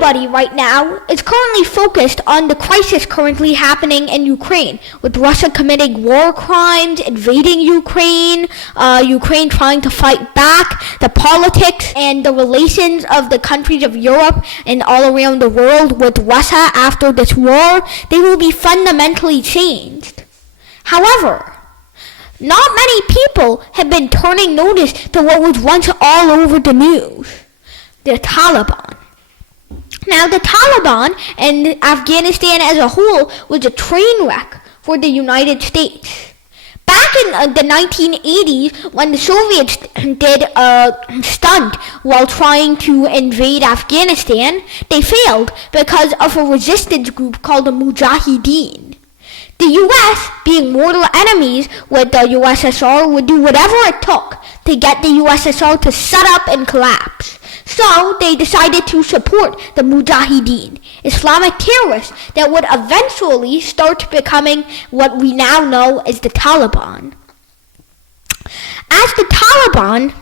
everybody right now is currently focused on the crisis currently happening in Ukraine, with Russia committing war crimes, invading Ukraine, Ukraine trying to fight back, the politics and the relations of the countries of Europe and all around the world with Russia after this war. They will be fundamentally changed. However, not many people have been turning notice to what was once all over the news: the Taliban. Now, the Taliban and Afghanistan as a whole was a train wreck for the United States. Back in the 1980s, when the Soviets did a stunt while trying to invade Afghanistan, they failed because of a resistance group called the Mujahideen. The U.S., being mortal enemies with the USSR, would do whatever it took to get the USSR to shut up and collapse. So they decided to support the Mujahideen, Islamic terrorists that would eventually start becoming what we now know as the Taliban. As the Taliban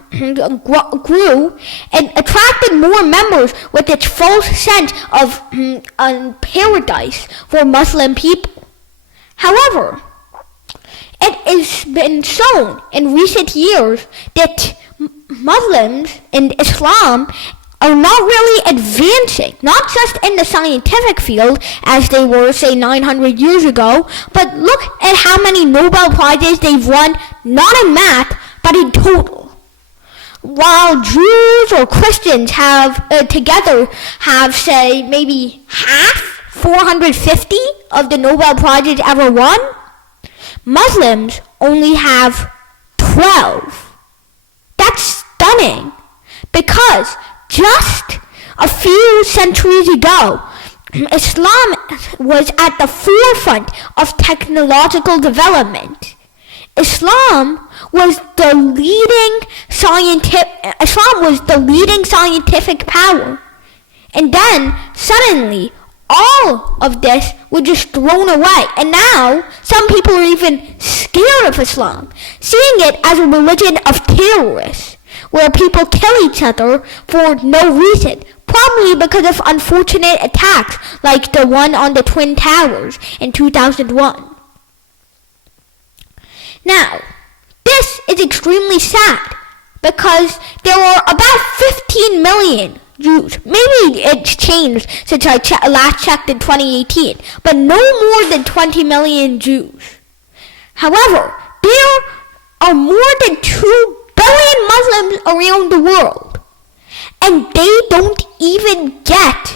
grew, it attracted more members with its false sense of paradise for Muslim people. However, it has been shown in recent years that Muslims and Islam are not really advancing, not just in the scientific field as they were, say, 900 years ago, but look at how many Nobel Prizes they've won, not in math, but in total. While Jews or Christians together have, say, maybe half, 450 of the Nobel Prizes ever won, Muslims only have 12. That's stunning, because just a few centuries ago, Islam was at the forefront of technological development. Islam was the leading scientific power. And then suddenly all of this was just thrown away. And now some people are even scared of Islam, seeing it as a religion of terrorists, where people kill each other for no reason, probably because of unfortunate attacks like the one on the Twin Towers in 2001. Now, this is extremely sad, because there are about 15 million Jews. Maybe it's changed since I last checked in 2018, but no more than 20 million Jews. However, there are more than 2 billion Muslims around the world, and they don't even get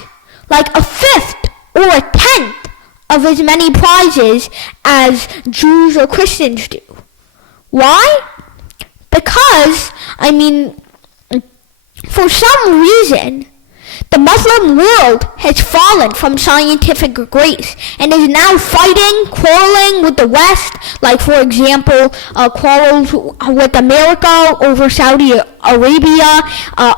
like a fifth or a tenth of as many prizes as Jews or Christians do. Why? Because, for some reason, the Muslim world has fallen from scientific grace and is now quarreling with the West, like, for example, quarrels with America over Saudi Arabia,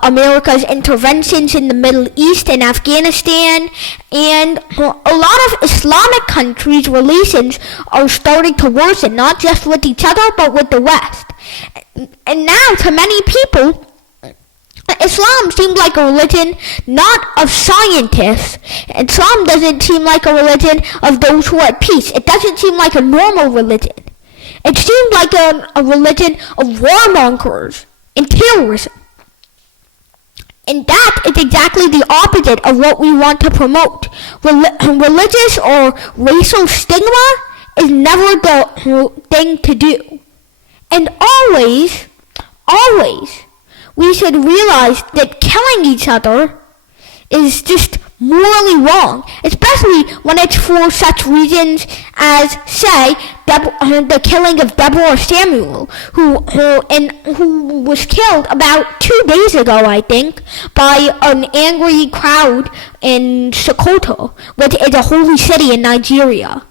America's interventions in the Middle East and Afghanistan, and a lot of Islamic countries' relations are starting to worsen, not just with each other, but with the West. And now, to many people, Islam seems like a religion not of scientists. Islam doesn't seem like a religion of those who are at peace. It doesn't seem like a normal religion. It seems like a religion of warmongers and terrorism. And that is exactly the opposite of what we want to promote. Religious or racial stigma is never the thing to do. And always, we should realize that killing each other is just morally wrong, especially when it's for such reasons as, say, the killing of Deborah Samuel, who was killed about 2 days ago, I think, by an angry crowd in Sokoto, which is a holy city in Nigeria.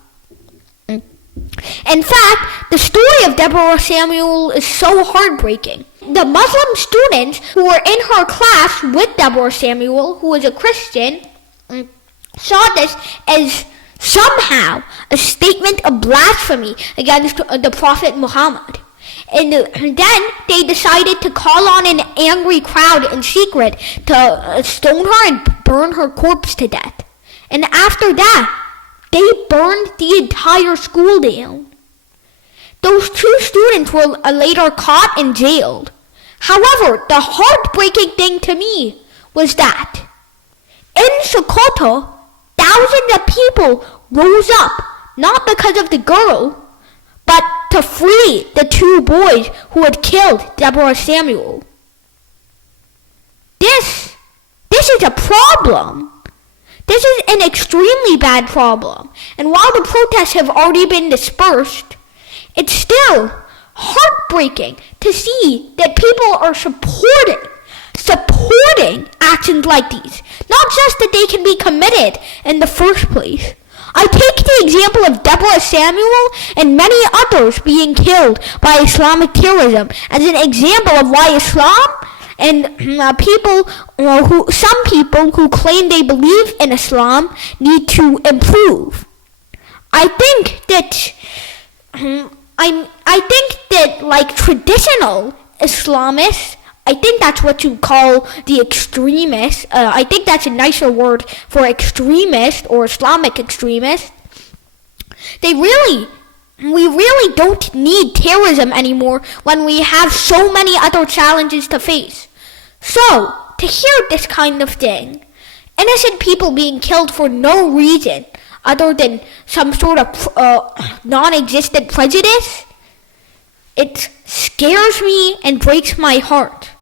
In fact, the story of Deborah Samuel is so heartbreaking. The Muslim students who were in her class with Deborah Samuel, who was a Christian, saw this as somehow a statement of blasphemy against the Prophet Muhammad. And then they decided to call on an angry crowd in secret to stone her and burn her corpse to death. And after that, they burned the entire school down. Those 2 students were later caught and jailed. However, the heartbreaking thing to me was that in Sokoto, thousands of people rose up, not because of the girl, but to free the 2 boys who had killed Deborah Samuel. This is a problem. This is an extremely bad problem. And while the protests have already been dispersed, it's still heartbreaking to see that people are supporting actions like these. Not just that they can be committed in the first place. I take the example of Deborah Samuel and many others being killed by Islamic terrorism as an example of why Islam and some people who claim they believe in Islam need to improve. I think that like traditional Islamists, I think that's what you call the extremists. I think that's a nicer word for extremist or Islamic extremist. We really don't need terrorism anymore when we have so many other challenges to face. So, to hear this kind of thing, innocent people being killed for no reason other than some sort of non-existent prejudice, it scares me and breaks my heart.